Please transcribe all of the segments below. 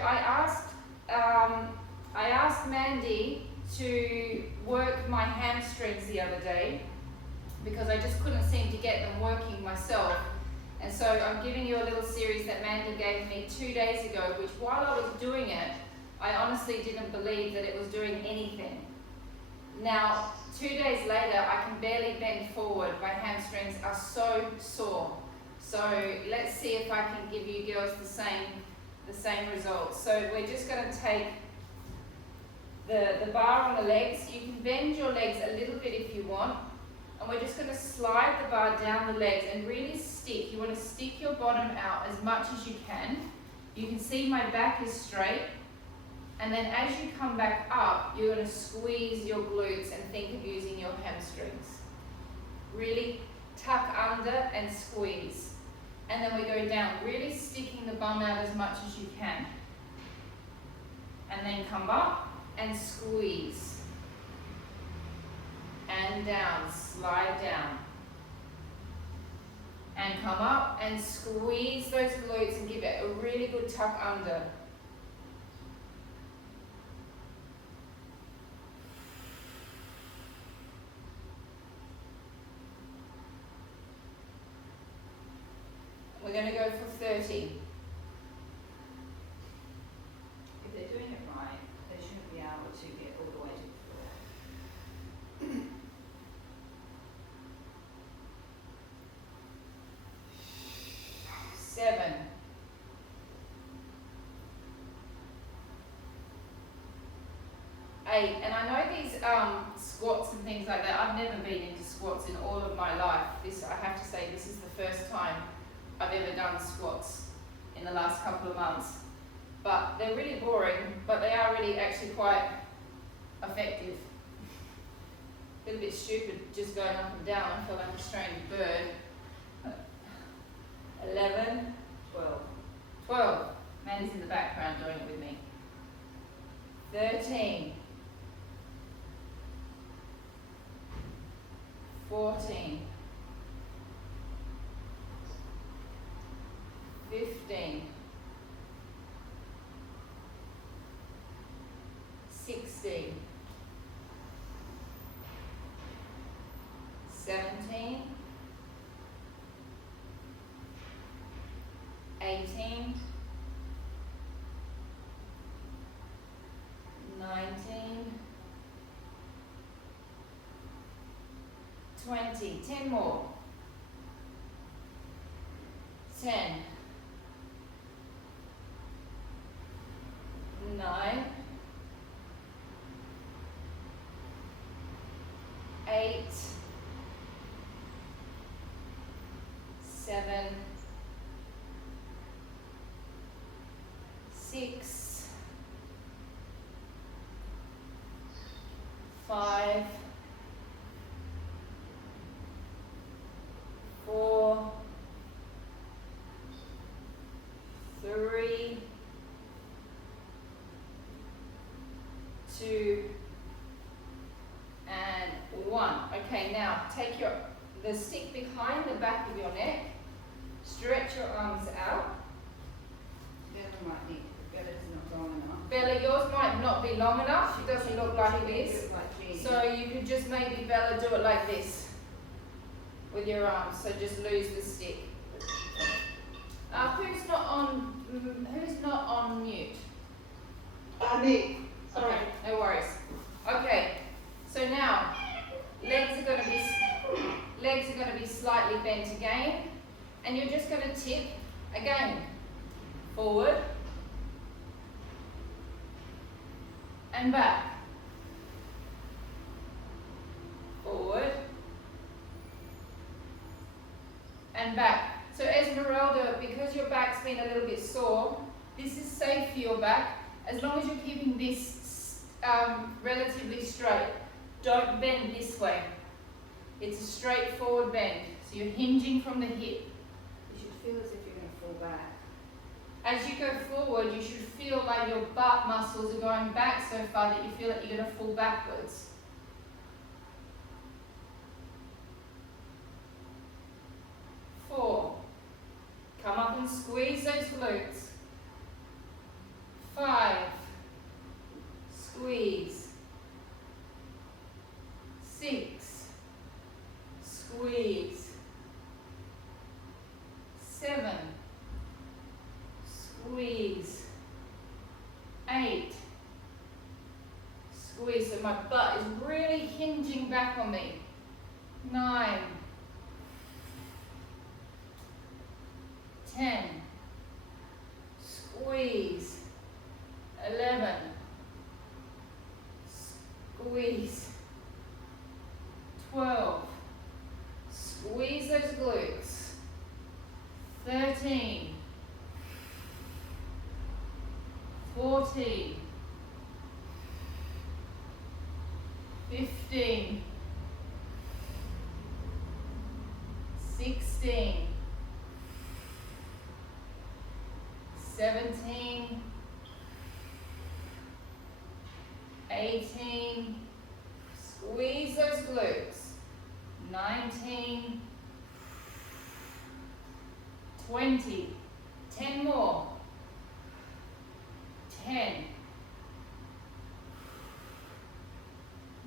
I asked Mandy to work my hamstrings the other day because I just couldn't seem to get them working myself. And so I'm giving you a little series that Mandy gave me 2 days ago, which while I was doing it, I honestly didn't believe that it was doing anything. Now, 2 days later, I can barely bend forward. My hamstrings are so sore. So let's see if I can give you girls the same results. So we're just going to take the bar on the legs. You can bend your legs a little bit if you want. And we're just going to slide the bar down the legs and really stick. You want to stick your bottom out as much as you can. You can see my back is straight. And then as you come back up, you're going to squeeze your glutes and think of using your hamstrings. Really tuck under and squeeze. And then we go down, really sticking the bum out as much as you can. And then come up and squeeze. And down, slide down. And come up and squeeze those glutes and give it a really good tuck under. We're going to go for 30. If they're doing it right, they shouldn't be able to get all the way to the floor. 7. 8. And I know these squats and things like that, I've never been into squats in all of my life. I have to say, this is the first time I've ever done squats in the last couple of months. But they're really boring, but they are really actually quite effective. A little bit stupid just going up and down. I feel like a strange bird. 11, 12. 12. Mandy's in the background doing it with me. 13. 14. 15. 16. 17. 18. 19. 20. 10 more. 10. 9. 8. 7. 6. 5. 4. 3. 2. And 1. Okay, now take the stick behind the back of your neck. Stretch your arms out. Bella's not long enough. Bella, yours might not be long enough. It doesn't look like it is. So you could just maybe, Bella, do it like this with your arms. So just lose the stick. Who's not on mute? Me. Sorry. Okay, no worries. Okay, so now legs are going to be slightly bent again, and you're just going to tip again, forward and back, forward and back. So Esmeralda, because your back's been a little bit sore, this is safe for your back as long as you're keeping this relatively straight. Don't bend this way. It's a straightforward bend. So you're hinging from the hip. You should feel as if you're going to fall back. As you go forward, you should feel like your butt muscles are going back so far that you feel like you're going to fall backwards. 4. Come up and squeeze those glutes. squeeze. 8. Squeeze, so my butt is really hinging back on me. 9. 10. Squeeze. 11. Squeeze. 12. Squeeze those glutes. 13. 14. 15. 16. 17. 18. Squeeze those glutes. 19. 20. 10 more. 10.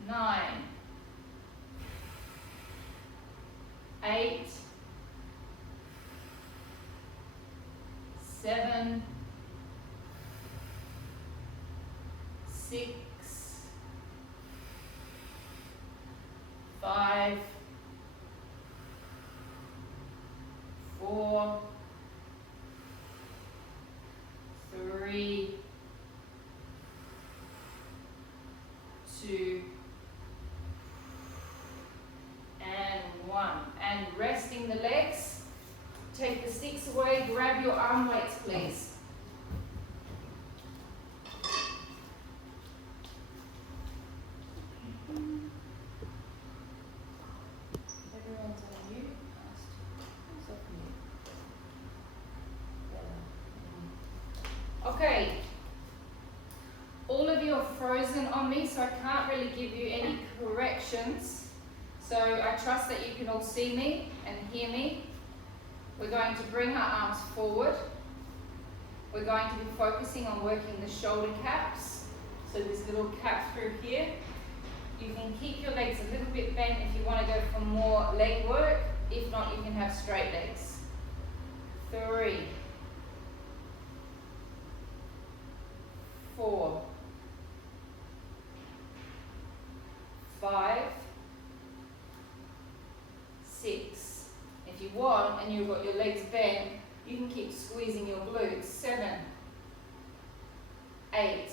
9. 8. 7. 6. 5. 4. 3. 2. And 1. And resting the legs. Take the sticks away. Grab your arm weights, please. Everyone's on mute. Who's off mute? Okay. All of you are frozen on me, so I can't really give you any corrections. So I trust that you can all see me and hear me. We're going to bring our arms forward. We're going to be focusing on working the shoulder caps. So this little cap through here. You can keep your legs a little bit bent if you want to go for more leg work. If not, you can have straight legs. 3. 4. 5. 6. If you want and you've got your legs bent, you can keep squeezing your glutes. 7. 8.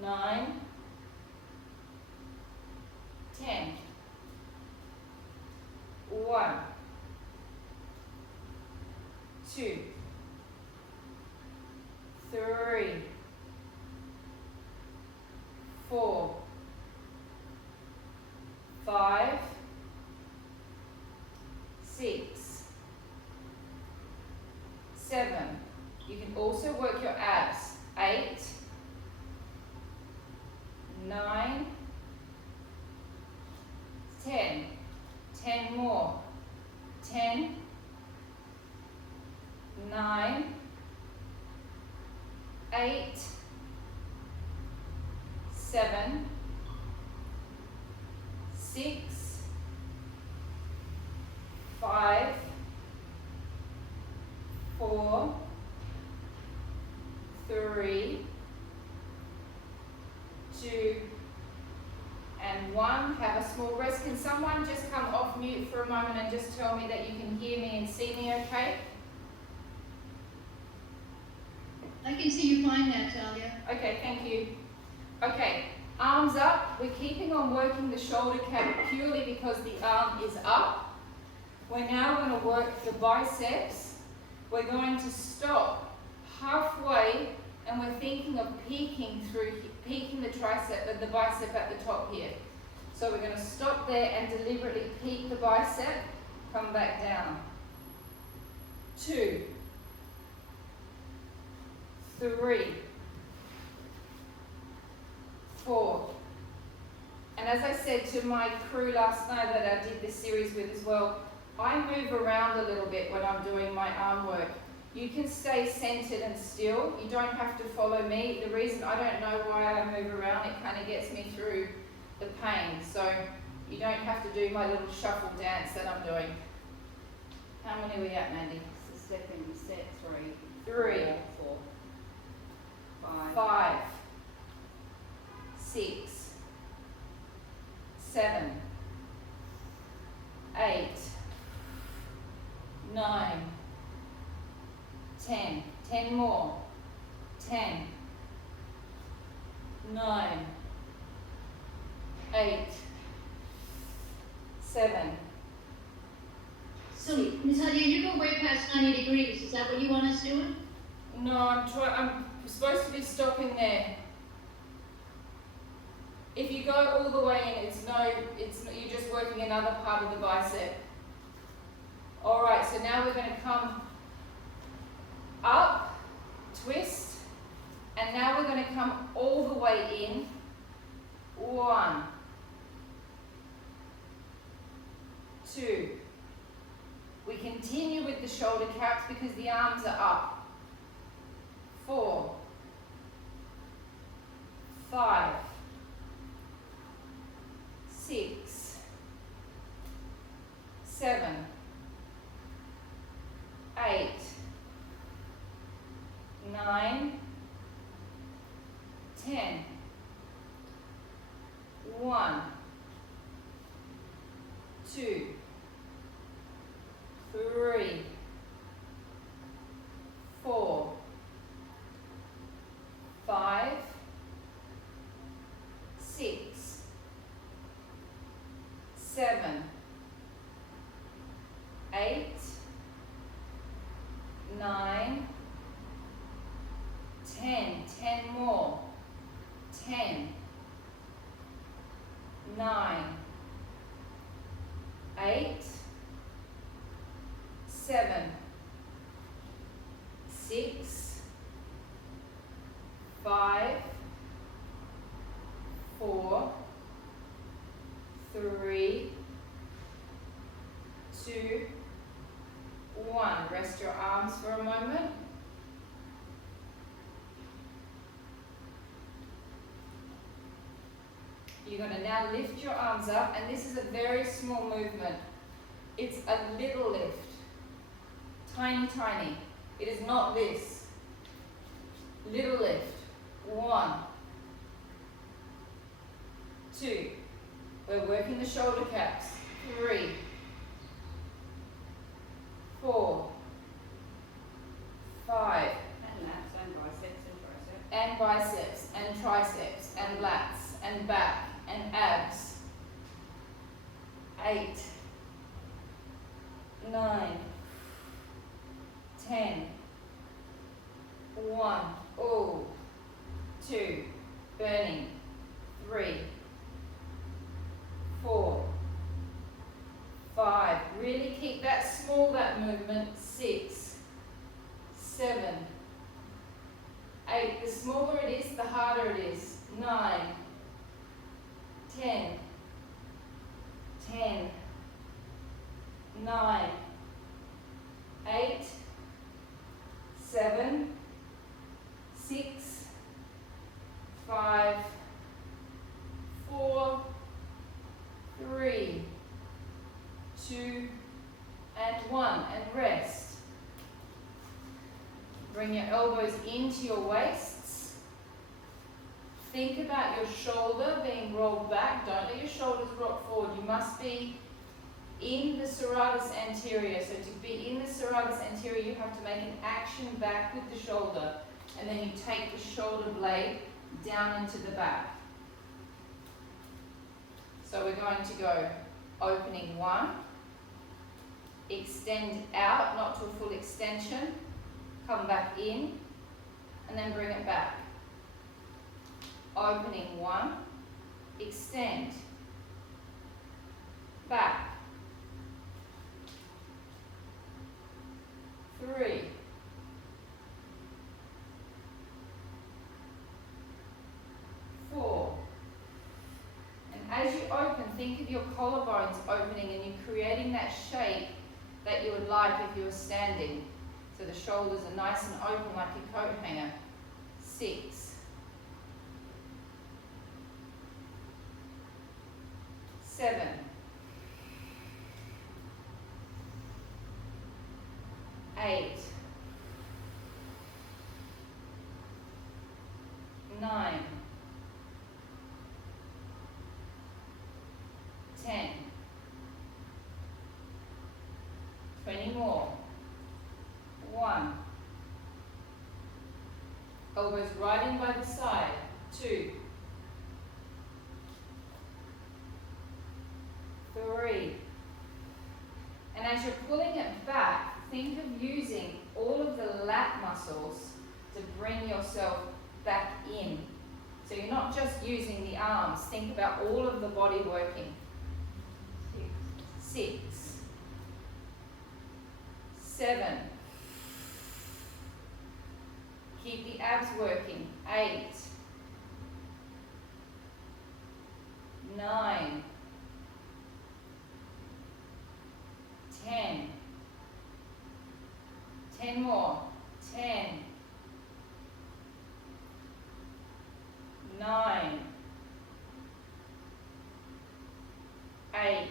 9. 10. 1. 2. 3. 4. 5. 6. 7. You can also work your abs. 8. 9. 10. 10 more. 10. 9. 8. 7. 6. 5. 4. 3. 2. And 1. Have a small rest. Can someone just come off mute for a moment and just tell me that you can hear me and see me okay? I can see you fine, Natalia. Okay, thank you. Okay, arms up. We're keeping on working the shoulder cap purely because the arm is up. We're now going to work the biceps. We're going to stop halfway and we're thinking of peeking the tricep, the bicep at the top here. So we're going to stop there and deliberately peak the bicep, come back down. 2, 3, 4. And as I said to my crew last night that I did this series with as well, I move around a little bit when I'm doing my arm work. You can stay centered and still. You don't have to follow me. The reason I don't know why I move around, it kind of gets me through the pain. So you don't have to do my little shuffle dance that I'm doing. How many are we at, Mandy? It's the second set. 10. 10 more. 10. 9. 8. 7. So, Natalia, you go way past 90 degrees. Is that what you want us doing? No, I'm supposed to be stopping there. If you go all the way in, you're just working another part of the bicep. Alright, so now we're going to come up, twist, and now we're going to come all the way in. 1, 2. We continue with the shoulder caps because the arms are up. 4, 5, 6, 7, 8, 9, 10. 1, 2, 3, 4, 5, 6, 7, 8, 9, 10. 10 more. 10, 9, 8, 7, 6, 5, 4, 3, 2, 1. Rest your arms for a moment. You're going to now lift your arms up, and this is a very small movement. It's a little lift. Tiny, tiny. It is not this. Little lift. 1, 2. We're working the shoulder caps. 3, 4, 5. And lats and biceps and triceps. And biceps and triceps and lats and back and abs. 8, 9, 10, 1, oh, 2, burning, 3, 4, 5, really keep that small, that movement, 6, 7, 8, the smaller it is, the harder it is, 9, 10, 10, 9, 8, 7, 6, 5, 4, 3, 2, and 1, and rest. Bring your elbows into your waists. Think about your shoulder being rolled back. Don't let your shoulders rock forward. You must be in the serratus anterior. So to be in the serratus anterior, you have to make an action back with the shoulder, and then you take the shoulder blade down into the back. So we're going to go opening 1, extend out, not to a full extension, come back in, and then bring it back. Opening 1, extend, back, 3, 4, and as you open, think of your collarbones opening, and you're creating that shape that you would like if you were standing. So the shoulders are nice and open like a coat hanger. 6, 7, 8, 9, 10, 20 more. 1, Elbows right in by the side. 2, 3. And as you're pulling it back, think of using all of the lat muscles to bring yourself back in. So you're not just using the arms, think about all of the body working. 6, 7. Keep the abs working. 8, 9, 10. 10 more. 10, 9, 8,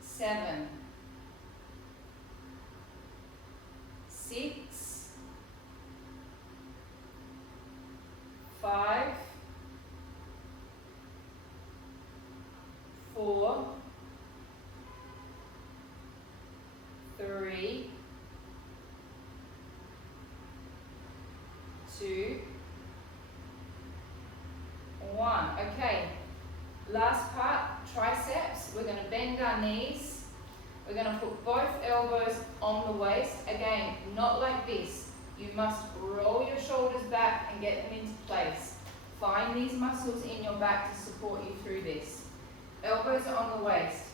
7, 6, 5, 4, 3, 2, 1. Okay, last part, triceps. We're going to bend our knees. We're going to put both elbows on the waist. Again, not like this. You must roll your shoulders back and get them into place. Find these muscles in your back to support you through this. Elbows are on the waist.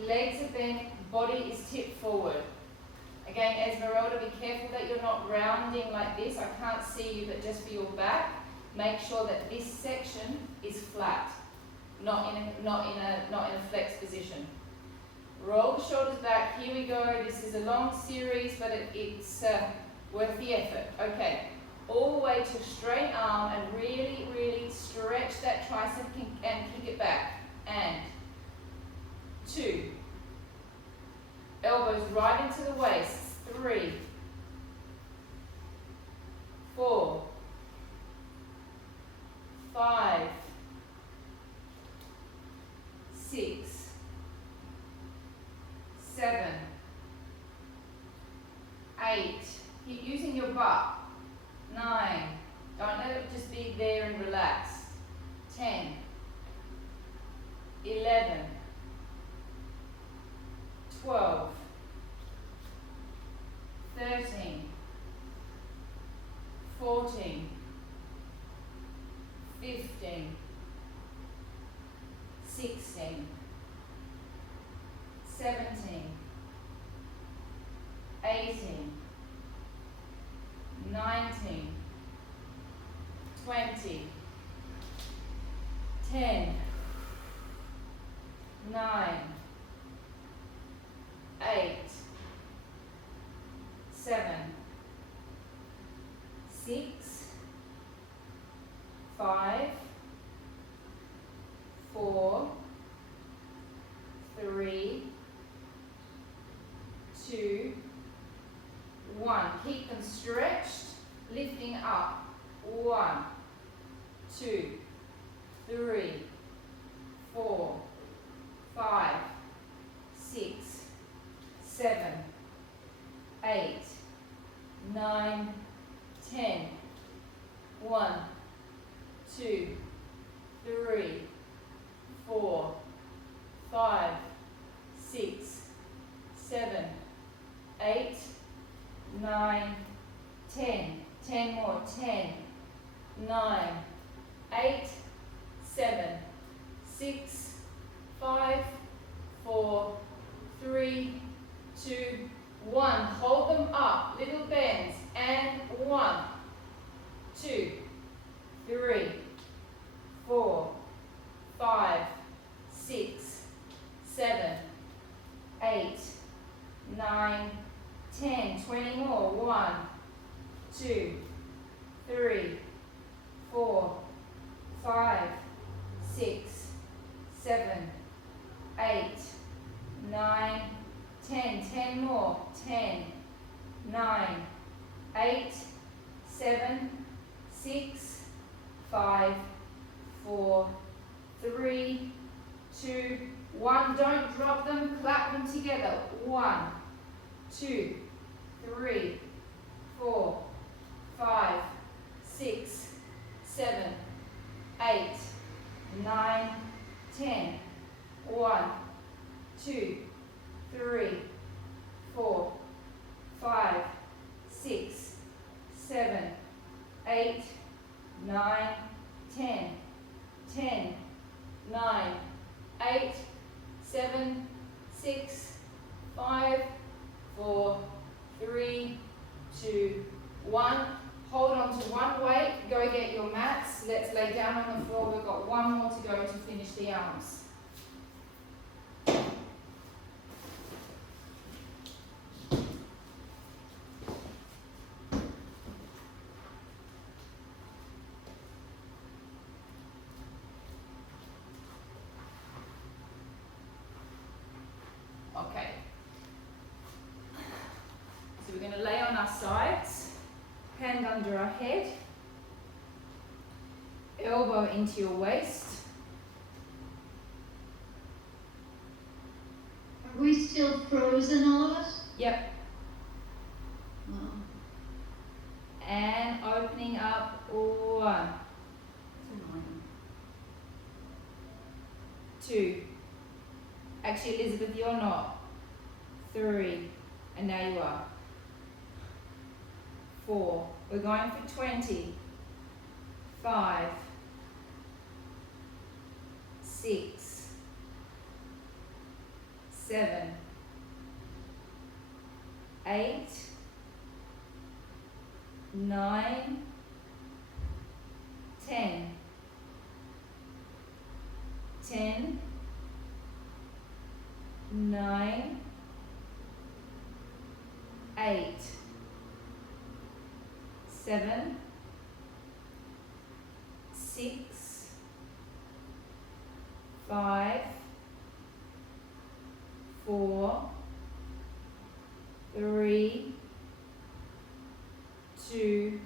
Legs are bent, body is tipped forward. Again, Esmeralda, be careful that you're not rounding like this. I can't see you, but just for your back, make sure that this section is flat, not in a flex position. Roll the shoulders back. Here we go. This is a long series, but it's worth the effort. Okay, all the way to straight arm and really, really stretch that tricep and kick it back. And 2. Elbows right into the waist. 3, 4, 5, 6, 7, 8. Keep using your butt. 9. Don't let it just be there and relaxed. 10, 11, 12, 13, 14, 15, 16, 17, 18, 19, 20, 10, 9, 8, 7, 6, 5, 4, 3, 2, 1. Keep them stretched, lifting up. 1, 2, 3, 4, 5, 6, 7, 8, 9, 10. 1, 2, 3, 4, 5, 6, 7, 8, 9, 10. 10 more. 10, 9, 8, 7, 6, 5, 4, 3, 2, 1. Hold them up, little bends, and 1, 2, 3, 4, 5, 6, 7, 8, 9, 10. 20 more. 1, 2, 3, 4, 5, 6, 7, 8, 9, 10. 10 more. 10, 9, 8, 7, 6, 5, 4, 3, 2, 1. Don't drop them, clap them together. 1, 2, 3, 4, 5, 6, 7, 8, 9, 10. 1, 2, 3, 4, 5, 6, 7, 8, 9, 10. 10, 9, 8, 7, 6, 5, 4, 3, 2, 1. Hold on to one weight. Go get your mats. Let's lay down on the floor. We've got one more to go to finish the arms. Okay. So we're going to lay on our sides, hand under our head, elbow into your waist. Are we still frozen, all of us? Yep. Oh. And opening up. 1, 2. Actually, Elizabeth, you're not. 3. And now you are. 4. We're going for 20. 5. 6. 7. 8. 9. 10. 10. 9. 8. 7. 6. 5. 4. 3. 2.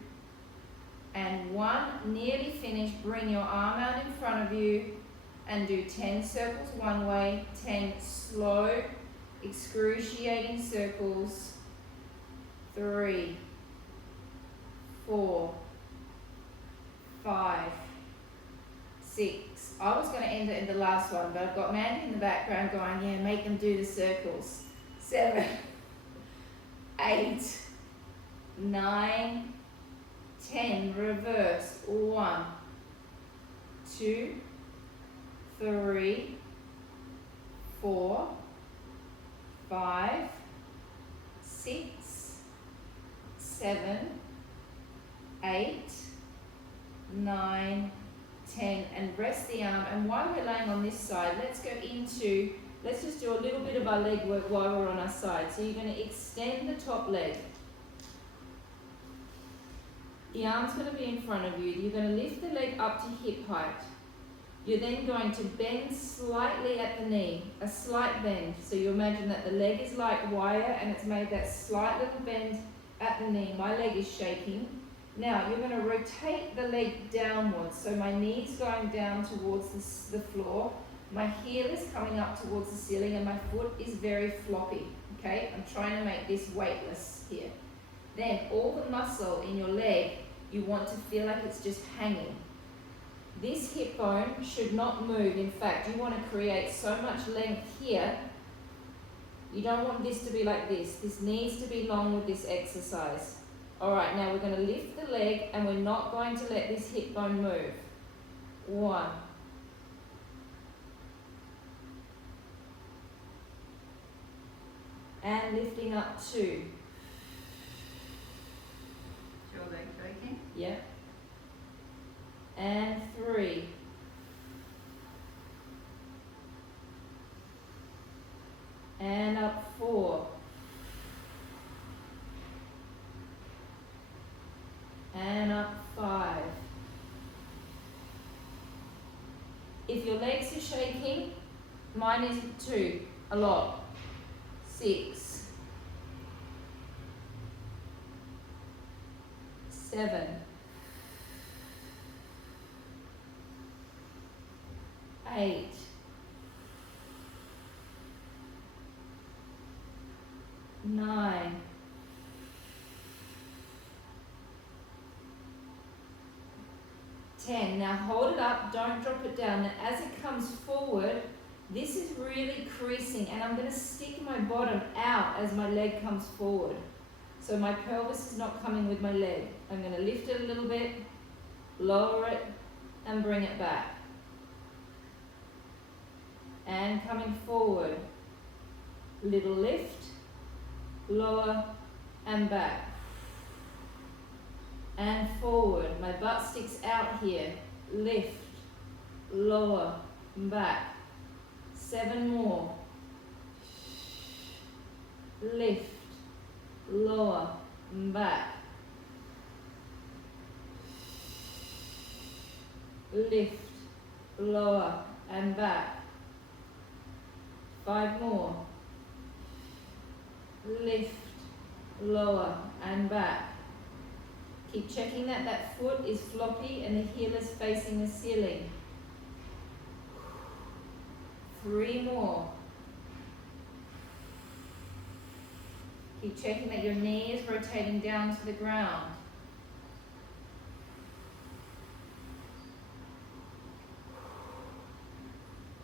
And 1. Nearly finished. Bring your arm out in front of you and do 10 circles one way, 10 slow, excruciating circles. 3, 4, 5, 6. I was going to end it in the last one, but I've got Mandy in the background going, yeah, make them do the circles. 7, 8, 9, 10. Reverse. 1, 2, 3, 4, 5, 6, 7, 8, 9, 10, and rest the arm. And while we're laying on this side, let's just do a little bit of our leg work while we're on our side. So you're going to extend the top leg. The arm's going to be in front of you. You're going to lift the leg up to hip height. You're then going to bend slightly at the knee, a slight bend. So you imagine that the leg is like wire and it's made that slight little bend at the knee. My leg is shaking. Now you're going to rotate the leg downwards. So my knee's going down towards the floor. My heel is coming up towards the ceiling and my foot is very floppy. Okay, I'm trying to make this weightless here. Then all the muscle in your leg, you want to feel like it's just hanging. This hip bone should not move. In fact, you want to create so much length here. You don't want this to be like this. This needs to be long with this exercise. All right, now we're going to lift the leg and we're not going to let this hip bone move. 1. And lifting up 2. Your leg shaking? Yeah. And 3. And up 4. And up 5. If your legs are shaking, mine is 2, a lot. 6. 7. 8. 9. 10. Now hold it up, don't drop it down. Now as it comes forward, this is really creasing, and I'm going to stick my bottom out as my leg comes forward. So my pelvis is not coming with my leg. I'm going to lift it a little bit, lower it, and bring it back. And coming forward, little lift, lower, and back. And forward, my butt sticks out here, lift, lower, back. 7 more. Lift, lower, back. Lift, lower, and back. 5 more. Lift, lower, and back. Keep checking that that foot is floppy and the heel is facing the ceiling. 3 more. Keep checking that your knee is rotating down to the ground.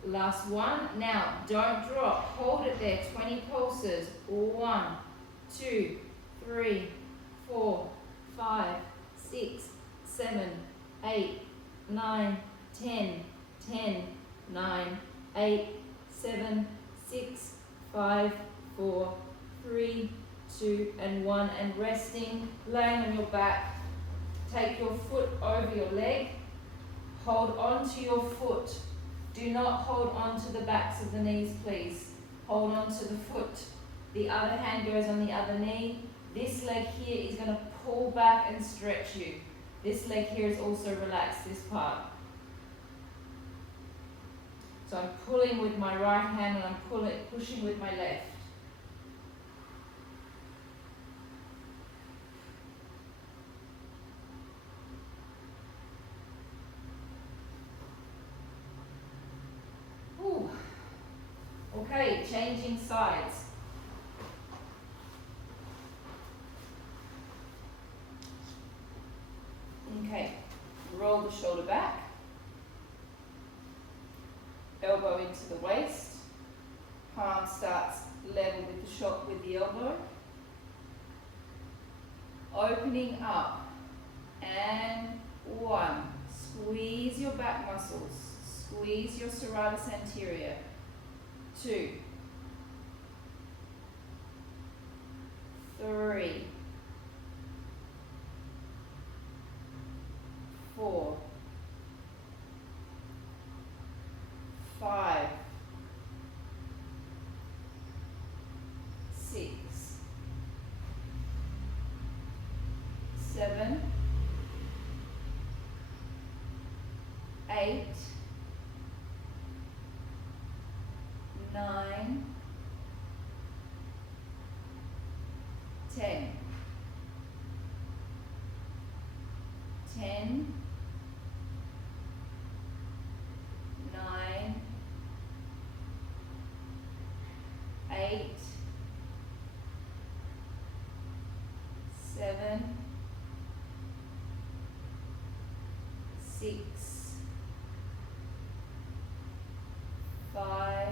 Last one. Now, don't drop. Hold it there. 20 pulses. 1, 2, 3, 4, 5, 6, 7, 8, 9, 10, 10, 9, 8, 7, 6, 5, 4, 3, 2, and 1. And resting, laying on your back. Take your foot over your leg. Hold on to your foot. Do not hold on to the backs of the knees, please. Hold on to the foot. The other hand goes on the other knee. This leg here is going to pull back and stretch you. This leg here is also relaxed, this part. So I'm pulling with my right hand and I'm pushing with my left. Ooh. Okay, changing sides. Okay, roll the shoulder back. Elbow into the waist. Palm starts level with the elbow. Opening up. And 1. Squeeze your back muscles. Squeeze your serratus anterior. 2. 3. 4. 5. 6. 7. 8. 9. 10. 10. 9. 8. 7. 6. 5.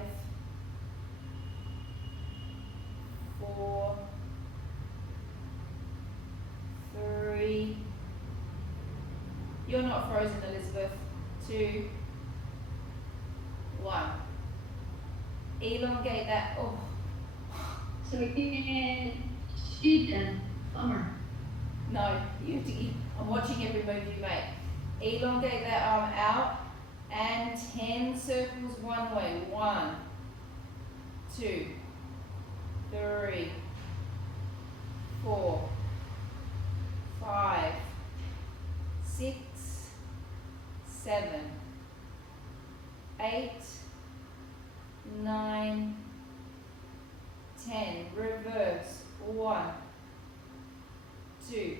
4. 3. You're not frozen, Elizabeth. 2. 1. Elongate that. Oh. So we can shoot them. Bummer. No, you have to. I'm watching every move you make. Elongate that arm out and 10 circles one way. 1, 2, 3, 4, 5, 6, 7, 8, 9, 10. Reverse. 1, 2,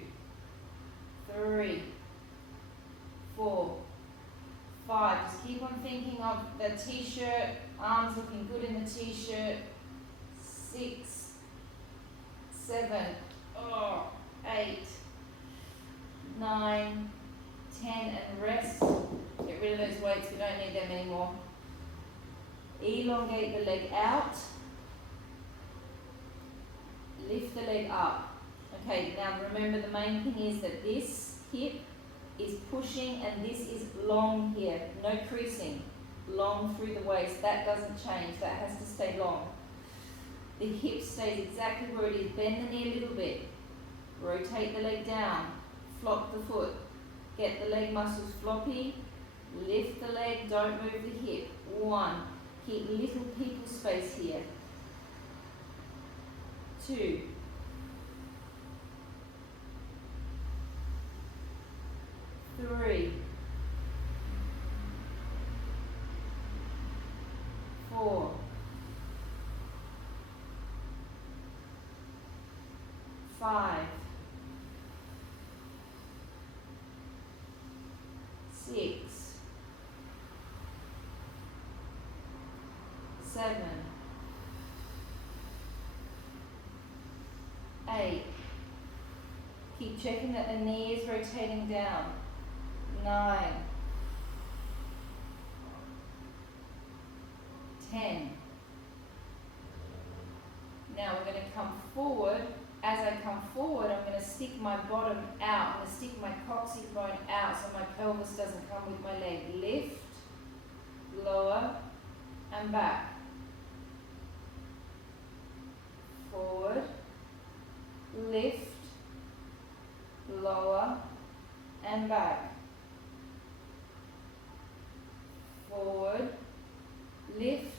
3, 4, 5. Just keep on thinking of the t-shirt, arms looking good in the t-shirt. 6, 7, 8, 9, 10 and rest. Get rid of those weights, we don't need them anymore. Elongate the leg out. Lift the leg up. Okay, now remember the main thing is that this hip is pushing and this is long here. No creasing. Long through the waist. That doesn't change. That has to stay long. The hip stays exactly where it is. Bend the knee a little bit. Rotate the leg down. Flop the foot. Get the leg muscles floppy. Lift the leg. Don't move the hip. 1. Keep little people space here. 2. 3. 4. 5. 6. 7. 8. Keep checking that the knee is rotating down. 9. 10. Now we're going to come forward. As I come forward, I'm going to stick my bottom out. I'm going to stick my coccyx bone out so my pelvis doesn't come with my leg. Lift, lower, and back. Forward, lift, lower, and back. Forward, lift,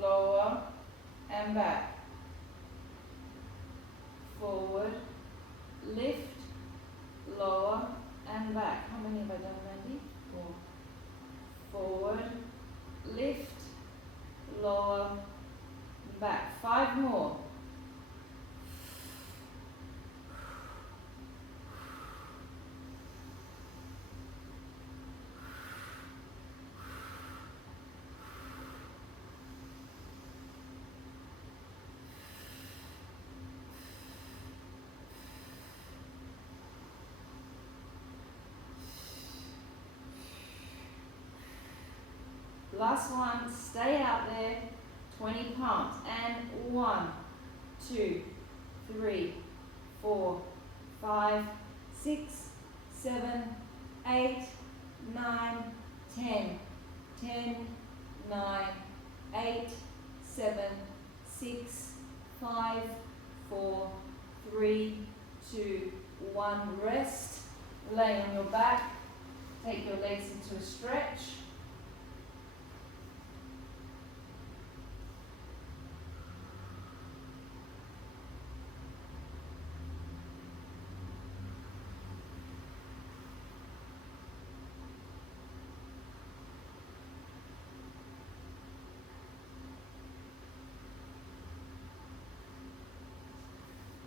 lower, and back. Forward, lift, lower, and back. How many have I done, Mandy? 4. Forward, lift, lower, back. 5 more. Last one, stay out there, 20 pumps, and 1, 2, 3, 4, 5, 6, 7, 8, 9, 10, 10, 9, 8, 7, 6, 5, 4, 3, 2, 1, rest, lay on your back, take your legs into a stretch.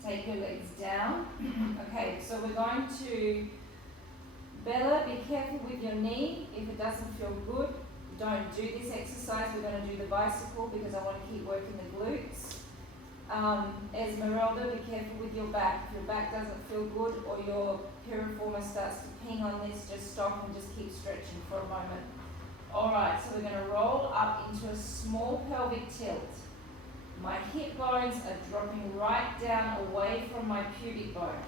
Take your legs down. Okay, so we're going to, Bella, be careful with your knee. If it doesn't feel good, don't do this exercise. We're going to do the bicycle because I want to keep working the glutes. Esmeralda, be careful with your back. If your back doesn't feel good or your piriformis starts to ping on this, just stop and just keep stretching for a moment. Alright, so we're going to roll up into a small pelvic tilt. My hip bones are dropping right down away from my pubic bone.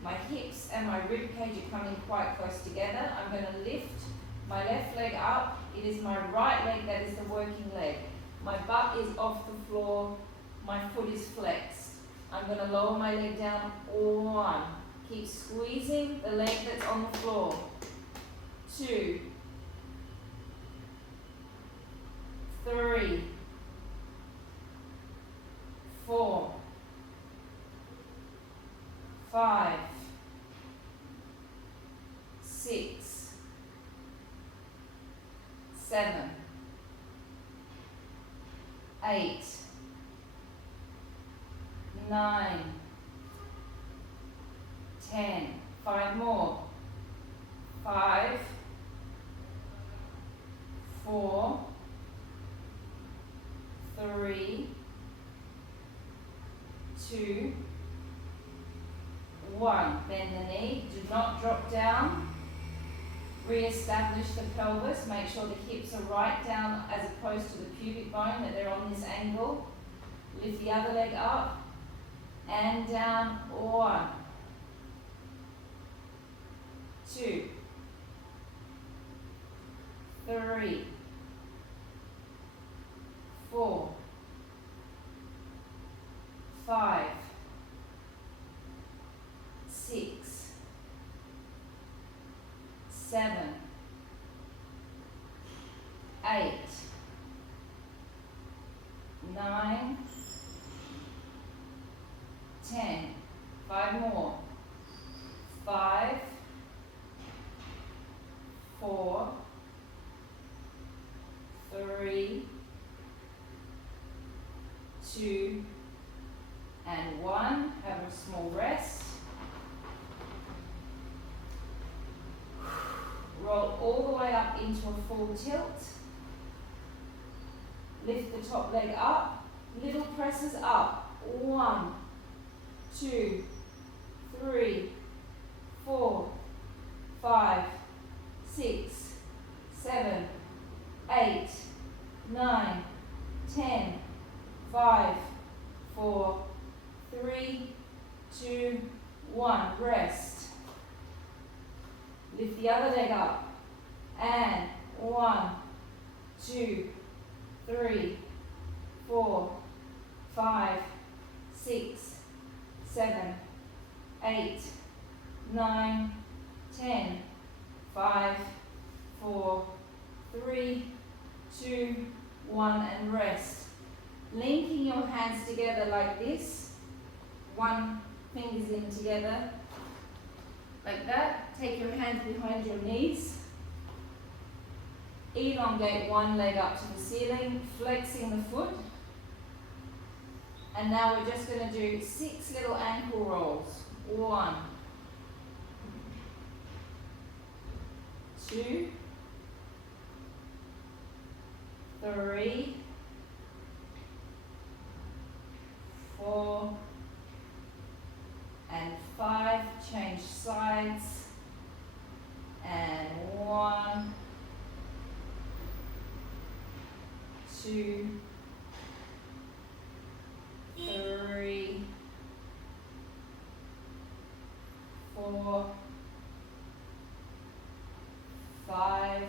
My hips and my rib cage are coming quite close together. I'm going to lift my left leg up. It is my right leg that is the working leg. My butt is off the floor. My foot is flexed. I'm going to lower my leg down. 1. Keep squeezing the leg that's on the floor. 2. 3. 4. 5. 6. 7. 8. 9. 10. 5 more. 5. 4. 3. 2. 1. Bend the knee, do not drop down. Re-establish the pelvis, make sure the hips are right down as opposed to the pubic bone, that they're on this angle. Lift the other leg up and down. 1, 2, 3, 4, 5, 6, 7, 8, 9, 10. 5 more. 5, 4, 3, 2, and 1. Have a small rest. Roll all the way up into a full tilt. Lift the top leg up. Little presses up. 1, 2, 3, 4, 5, 6, 7, 8, 9, 10. 5, 4, 3, 2, 1. Rest. Lift the other leg up. And 1, 2, 3, 4, 5, 6, 7, 8, 9, 10. 5, 4, 3, 2, 1, and rest. Linking your hands together like this. One finger's in together. Like that. Take your hands behind your knees. Elongate one leg up to the ceiling, flexing the foot. And now we're just going to do 6 little ankle rolls. 1, 2, 3, 4, and 5. Change sides. And 1, 2, 3, 4, 5,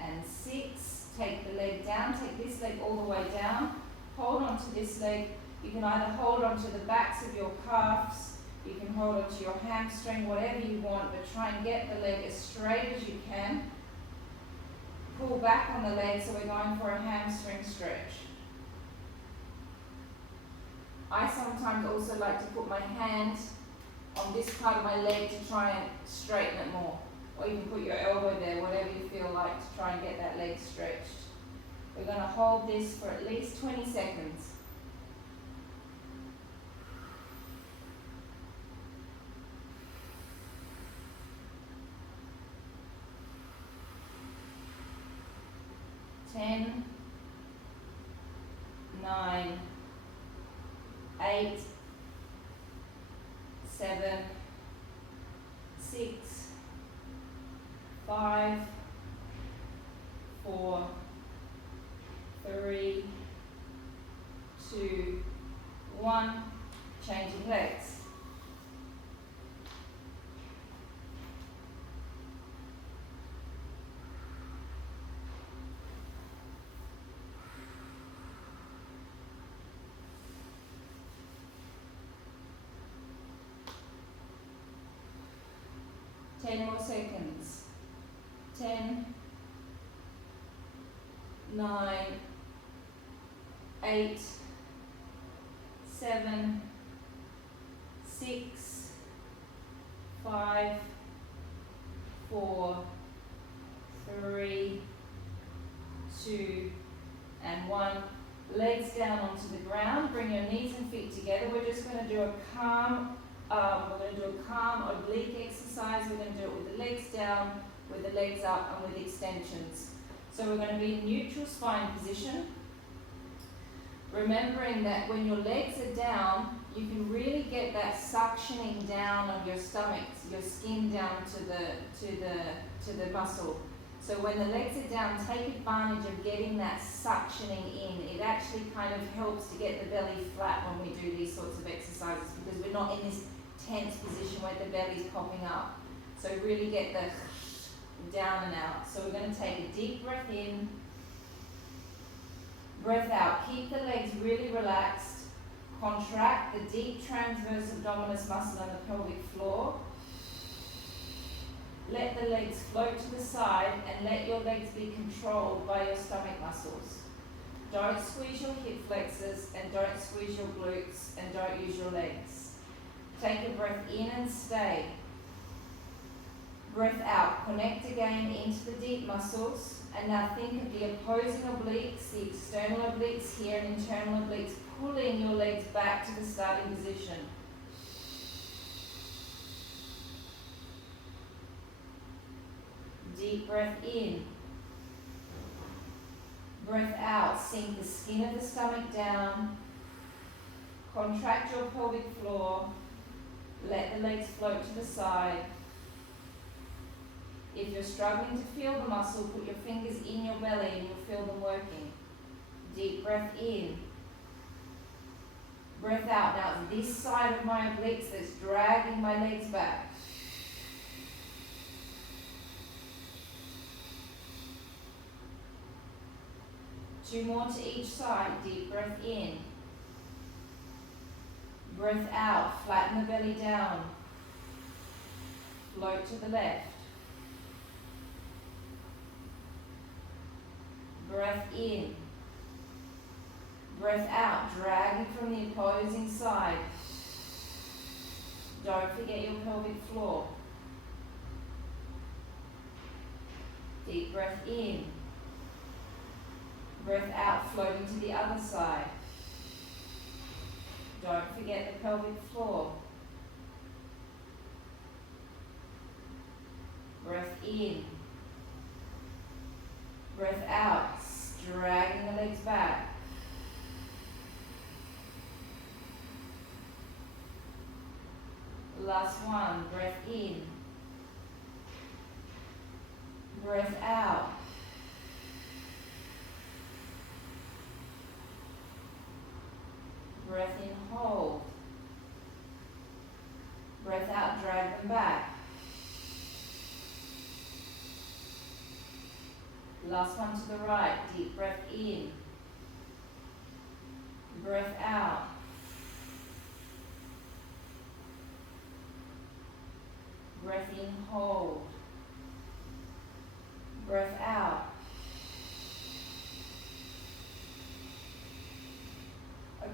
and 6. Take the leg down. Take this leg all the way down. Hold on to this leg. You can either hold on to the backs of your calves, you can hold on to your hamstring, whatever you want, but try and get the leg as straight as you can. Pull back on the leg, so we're going for a hamstring stretch. I sometimes also like to put my hand on this part of my leg to try and straighten it more. Or you can put your elbow there, whatever you feel like, to try and get that leg stretched. We're going to hold this for at least 20 seconds. Ten, 9, 8, 7, 6, 5, 4, 3, 2, 1. Changing legs. Ten more seconds. 10, 9, 8, 7, 6, 5, 4, 3, 2, and 1. Legs down onto the ground. Bring your knees and feet together. We're just going to do a calm oblique exercise. We're going to do it with the legs down, with the legs up, and with extensions. So we're going to be in neutral spine position. Remembering that when your legs are down, you can really get that suctioning down of your stomach, your skin down to the muscle. So when the legs are down, take advantage of getting that suctioning in. It actually kind of helps to get the belly flat when we do these sorts of exercises, because we're not in this tense position where the belly's popping up. So really get the down and out. So we're going to take a deep breath in, breath out. Keep the legs really relaxed. Contract the deep transverse abdominis muscle on the pelvic floor. Let the legs float to the side and let your legs be controlled by your stomach muscles. Don't squeeze your hip flexors and don't squeeze your glutes and don't use your legs. Take a breath in and stay. Breath out. Connect again into the deep muscles. And now think of the opposing obliques, the external obliques here and internal obliques, pulling your legs back to the starting position. Deep breath in. Breath out. Sink the skin of the stomach down. Contract your pelvic floor. Let the legs float to the side. If you're struggling to feel the muscle, put your fingers in your belly and you'll feel them working. Deep breath in. Breath out. Now it's this side of my obliques that's dragging my legs back. Two more to each side. Deep breath in. Breath out. Flatten the belly down. Float to the left. Breath in. Breath out. Dragging from the opposing side. Don't forget your pelvic floor. Deep breath in. Breath out, floating to the other side. Don't forget the pelvic floor. Breath in. Breath out, dragging the legs back. Last one, breath in. Breath out. Breath in, hold. Breath out, drag them back. Last one to the right, deep breath in. Breath out. Breath in, hold. Breath out.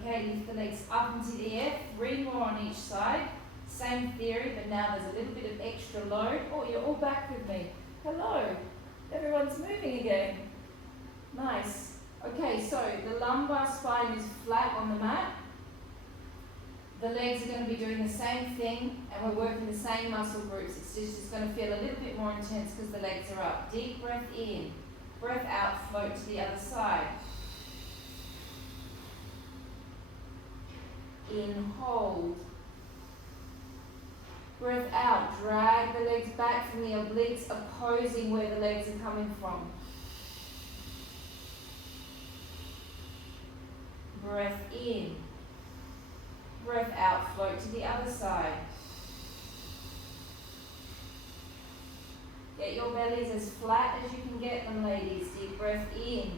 Okay, lift the legs up into the air, 3 more on each side. Same theory, but now there's a little bit of extra load. Oh, you're all back with me. Hello. Everyone's moving again. Nice. Okay, so the lumbar spine is flat on the mat. The legs are going to be doing the same thing, and we're working the same muscle groups. It's just going to feel a little bit more intense because the legs are up. Deep breath in. Breath out, float to the other side. In, hold. Breath out, drag the legs back from the obliques, opposing where the legs are coming from. Breath in. Breath out, float to the other side. Get your bellies as flat as you can get them, ladies. Deep breath in.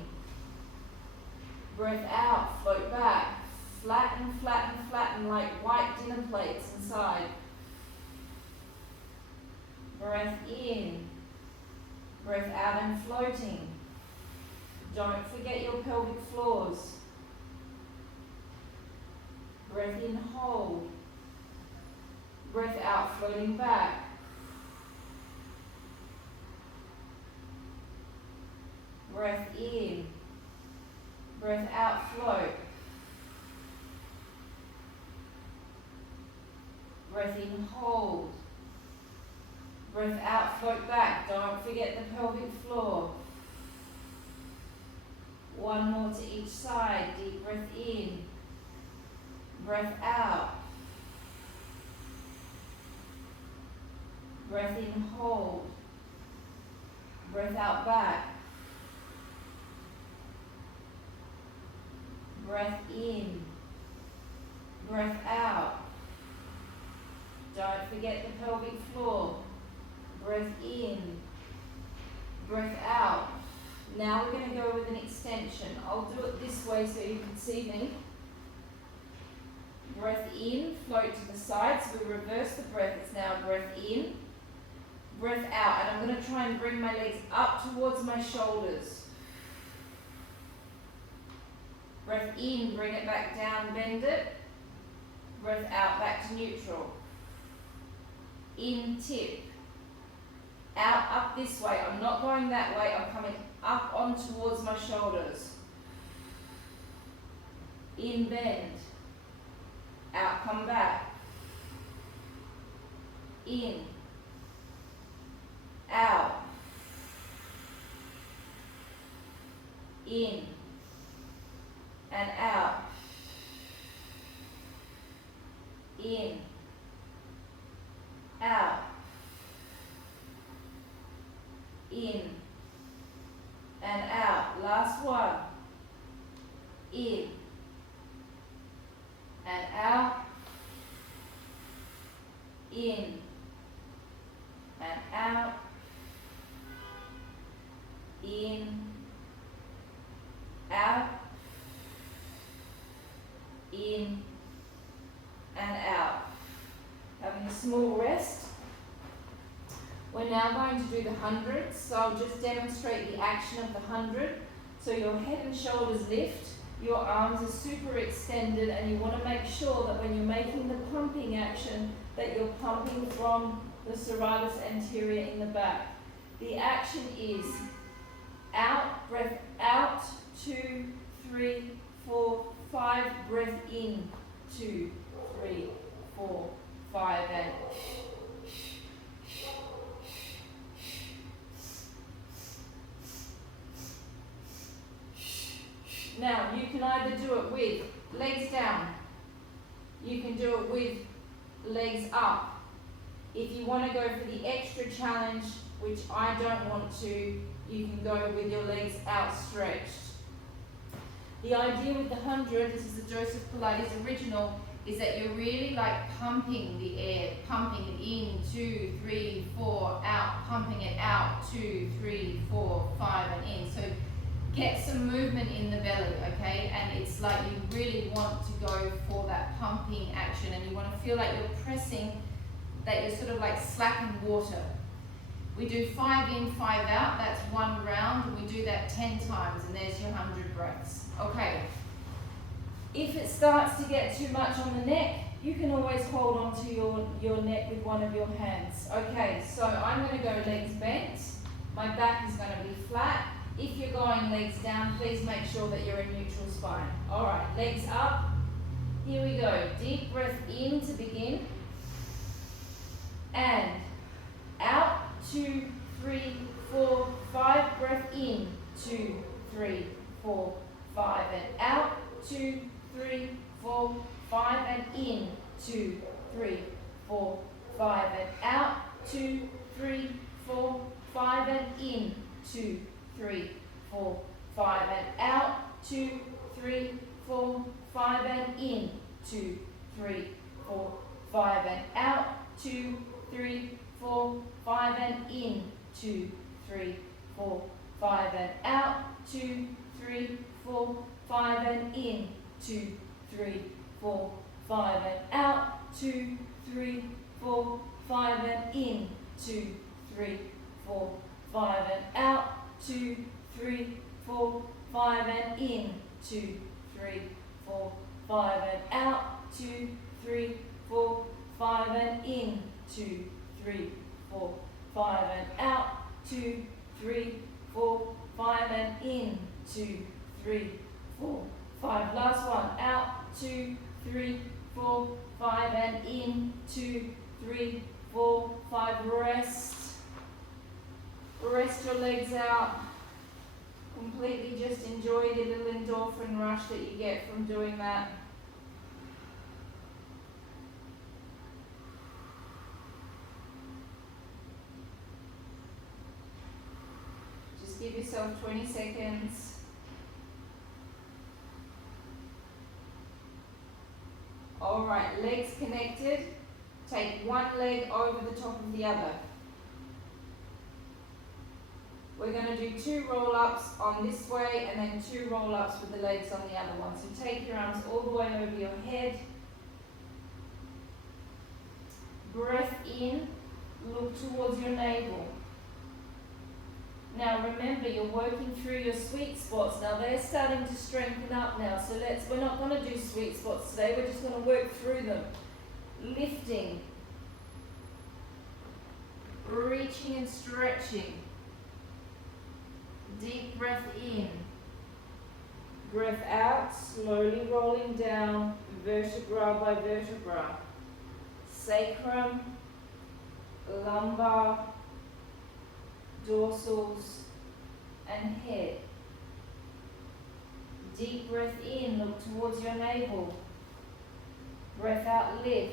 Breath out, float back. Flatten, flatten, flatten like white dinner plates inside. Breath in. Breath out and floating. Don't forget your pelvic floors. Breath in, hold. Breath out, floating back. Breath in. Breath out, float. Breath in, hold. Breath out, float back. Don't forget the pelvic floor. one more to each side. Deep breath in, breath out. Breath in, hold. Breath out, back. Breath in, breath out. Don't forget the pelvic floor. Breath in, breath out. Now we're going to go with an extension. I'll do it this way so you can see me. Breath in, float to the side. So we reverse the breath. It's now breath in, breath out. And I'm going to try and bring my legs up towards my shoulders. Breath in, bring it back down, bend it. Breath out, back to neutral. In, tip. Out, up this way. I'm not going that way. I'm coming up on towards my shoulders. In, bend. Out, come back. In. Out. In. And out. In. Out. In. And out. Last one. In. And out. In. And out. In. Out. In and out. Having a small rest. We're now going to do the hundreds, so I'll just demonstrate the action of the 100. So your head and shoulders lift, your arms are super extended, and you want to make sure that when you're making the pumping action that you're pumping from the serratus anterior in the back. The action is out, breath out, 2, 3, 4, 5, breath in, 2, 3, 4, 5, and now you can either do it with legs down, you can do it with legs up. If you want to go for the extra challenge, which I don't want to, you can go with your legs outstretched. The idea with the 100, this is the Joseph Pilates original, is that you're really like pumping the air, pumping it in, 2, 3, 4, out, pumping it out, 2, 3, 4, 5, and in. So get some movement in the belly, okay? And it's like you really want to go for that pumping action, and you want to feel like you're pressing, that you're sort of like slapping water. We do 5 in, 5 out, that's 1 round, and we do that 10 times, and there's your 100 breaths. Okay, if it starts to get too much on the neck, you can always hold on to your neck with one of your hands. Okay, so I'm going to go legs bent, my back is going to be flat. If you're going legs down, please make sure that you're in neutral spine. Alright, legs up, here we go. Deep breath in to begin, and out, 2, 3, 4, 5, breath in, 2, 3, 4, 5, and out, 2, 3, 4, 5, and in, 2, 3, 4, 5, and out, 2, 3, 4, 5, and in, 2, 3, 4, 5, and out, 2, 3, 4, 5, and in, 2, 3, 4, 5, and out, 2, 3, 4, 5, and in, 2, 3, 4, 5, and out, 2, 3, 4, 5, and in, 2, 3, 4, 5, and out, 2, 3, 4, 5, and in, 2, 3, 4, 5, and out, 2, 3, 4, 5, and in, 2, 3, 4, 5, and out, 2, 3, 4, 5, and in, 2, 3, 4, 5, and out, 2, 3, 4, 5, and in, 2, 3, 4, 5. Last one. Out, 2, 3, 4, 5, and in, 2, 3, 4, 5. Rest. Rest your legs out. Completely just enjoy the little endorphin rush that you get from doing that. Just give yourself 20 seconds. Alright, legs connected. Take one leg over the top of the other. We're going to do 2 roll-ups on this way and then 2 roll-ups with the legs on the other one. So take your arms all the way over your head. Breath in, look towards your navel. Now remember, you're working through your sweet spots. Now they're starting to strengthen up now. So we're not going to do sweet spots today. We're just going to work through them. Lifting. Reaching and stretching. Deep breath in. Breath out, slowly rolling down, vertebra by vertebra. Sacrum, lumbar, dorsals, and head. Deep breath in, look towards your navel. Breath out, lift.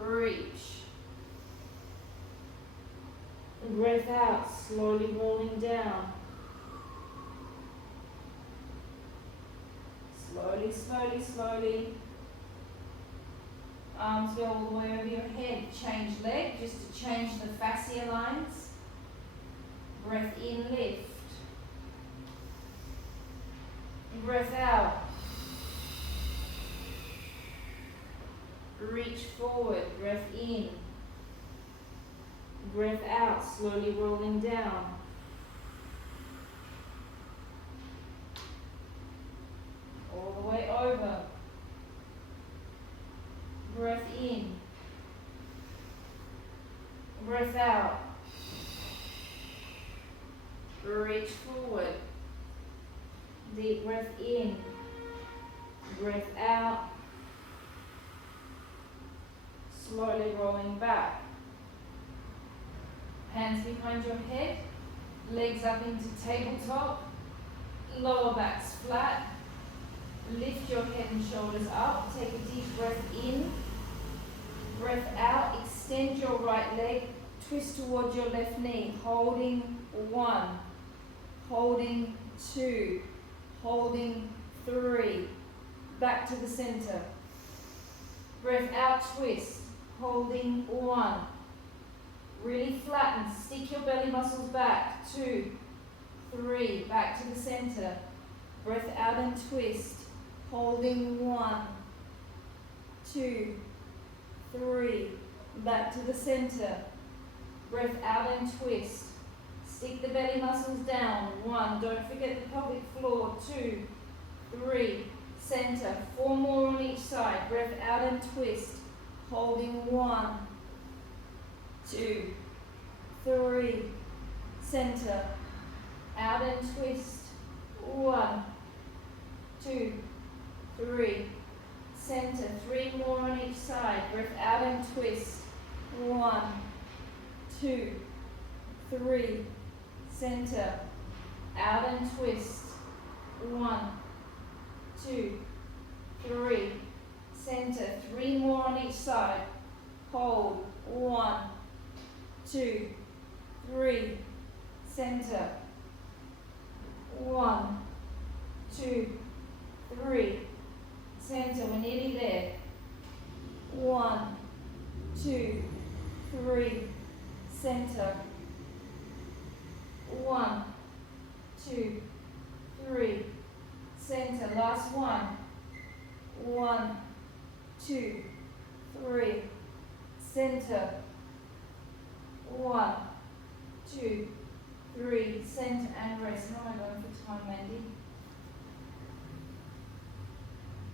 Reach. Breath out, slowly rolling down. Slowly, slowly, slowly. Arms go all the way over your head. Change leg, just to change the fascia lines. Breath in, lift. Breath out. Reach forward, breath in. Breath out, slowly rolling down. All the way over. Breath in. Breath out. Reach forward. Deep breath in. Breath out. Slowly rolling back. Hands behind your head, legs up into tabletop, lower back's flat. Lift your head and shoulders up. Take a deep breath in. Breath out. Extend your right leg. Twist towards your left knee. Holding 1. Holding 2. Holding 3. Back to the center. Breath out, twist. Holding 1. Really flatten. Stick your belly muscles back. 2. 3. Back to the center. Breath out and twist. Holding 1. 2. 3. Back to the center. Breath out and twist. Stick the belly muscles down. 1. Don't forget the pelvic floor. 2. 3. Center. 4 more on each side. Breath out and twist. Holding 1. 2. 3. Center. Out and twist. 1. 2. 3. Center. 3 more on each side. Breath out and twist. 1. 2. 3. Center. Out and twist. 1. 2. 3. Center. 3 more on each side. Hold. 1. 2. 3. Center. 1. 2. 3. Center. We're nearly there. 1. 2. 3. Center. 1. 2. 3. Center. Last one. 1. 2. 3. Center. 1. 2. 3. Center and rest. How am I going for time, Mandy?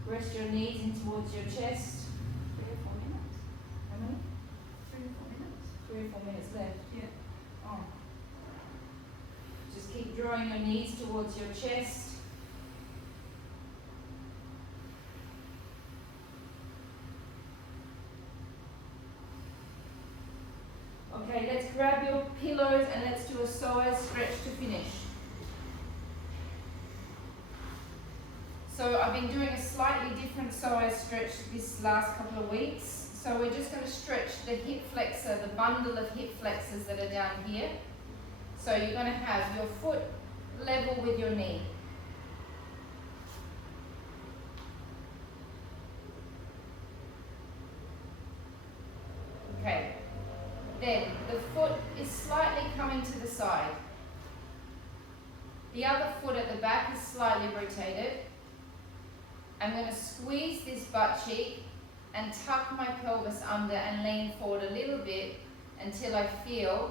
Rest your knees in towards your chest. 3 or 4 minutes. How many? 3 or 4 minutes. 3 or 4 minutes left. Yeah. Oh. Just keep drawing your knees towards your chest. Okay, let's grab your pillows and let's do a psoas stretch to finish. So I've been doing a slightly different psoas stretch this last couple of weeks. So we're just going to stretch the hip flexor, the bundle of hip flexors that are down here. So you're going to have your foot level with your knee. Okay. Then the foot is slightly coming to the side. The other foot at the back is slightly rotated. I'm going to squeeze this butt cheek and tuck my pelvis under and lean forward a little bit until I feel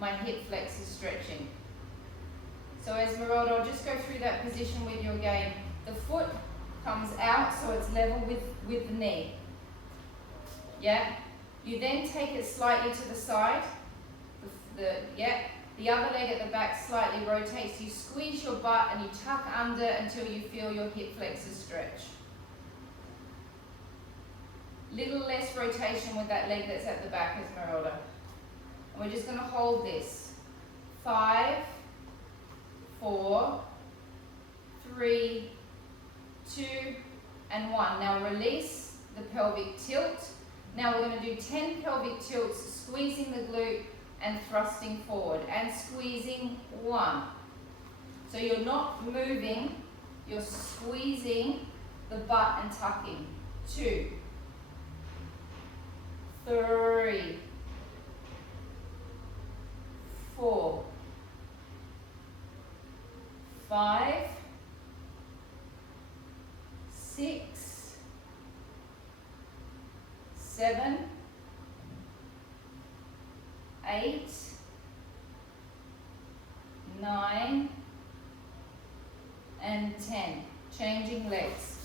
my hip flexors stretching. So Esmeralda, I'll just go through that position with you again. The foot comes out so it's level with the knee. Yeah? You then take it slightly to the side. The other leg at the back slightly rotates. You squeeze your butt and you tuck under until you feel your hip flexors stretch. Little less rotation with that leg that's at the back, Esmeralda. And we're just going to hold this. 5, 4, 3, 2, and 1. Now release the pelvic tilt. Now we're going to do 10 pelvic tilts, squeezing the glute and thrusting forward and squeezing 1. So you're not moving, you're squeezing the butt and tucking. 2, 3, 4, 5, 6, 7, 8, 9, and 10. Changing legs.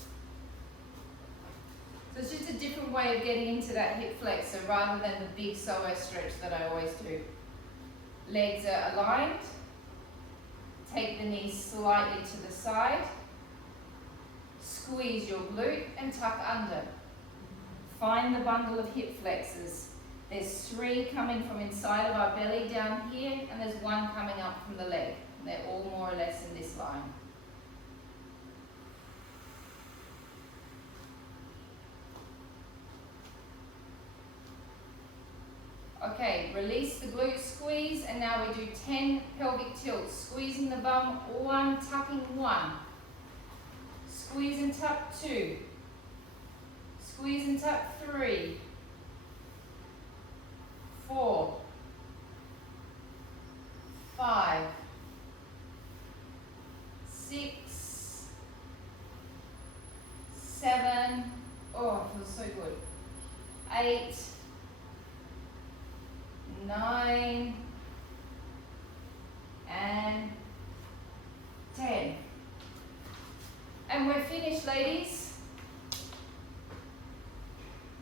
So it's just a different way of getting into that hip flexor rather than the big psoas stretch that I always do. Legs are aligned. Take the knees slightly to the side. Squeeze your glute and tuck under. Find the bundle of hip flexors. There's 3 coming from inside of our belly down here, and there's 1 coming up from the leg. They're all more or less in this line. Okay, release the glute squeeze, and now we do 10 pelvic tilts. Squeezing the bum, 1, tucking 1. Squeeze and tuck 2. Squeeze and tuck 3. 4. 5. 6. 7. Oh, it feels so good. 8. 9,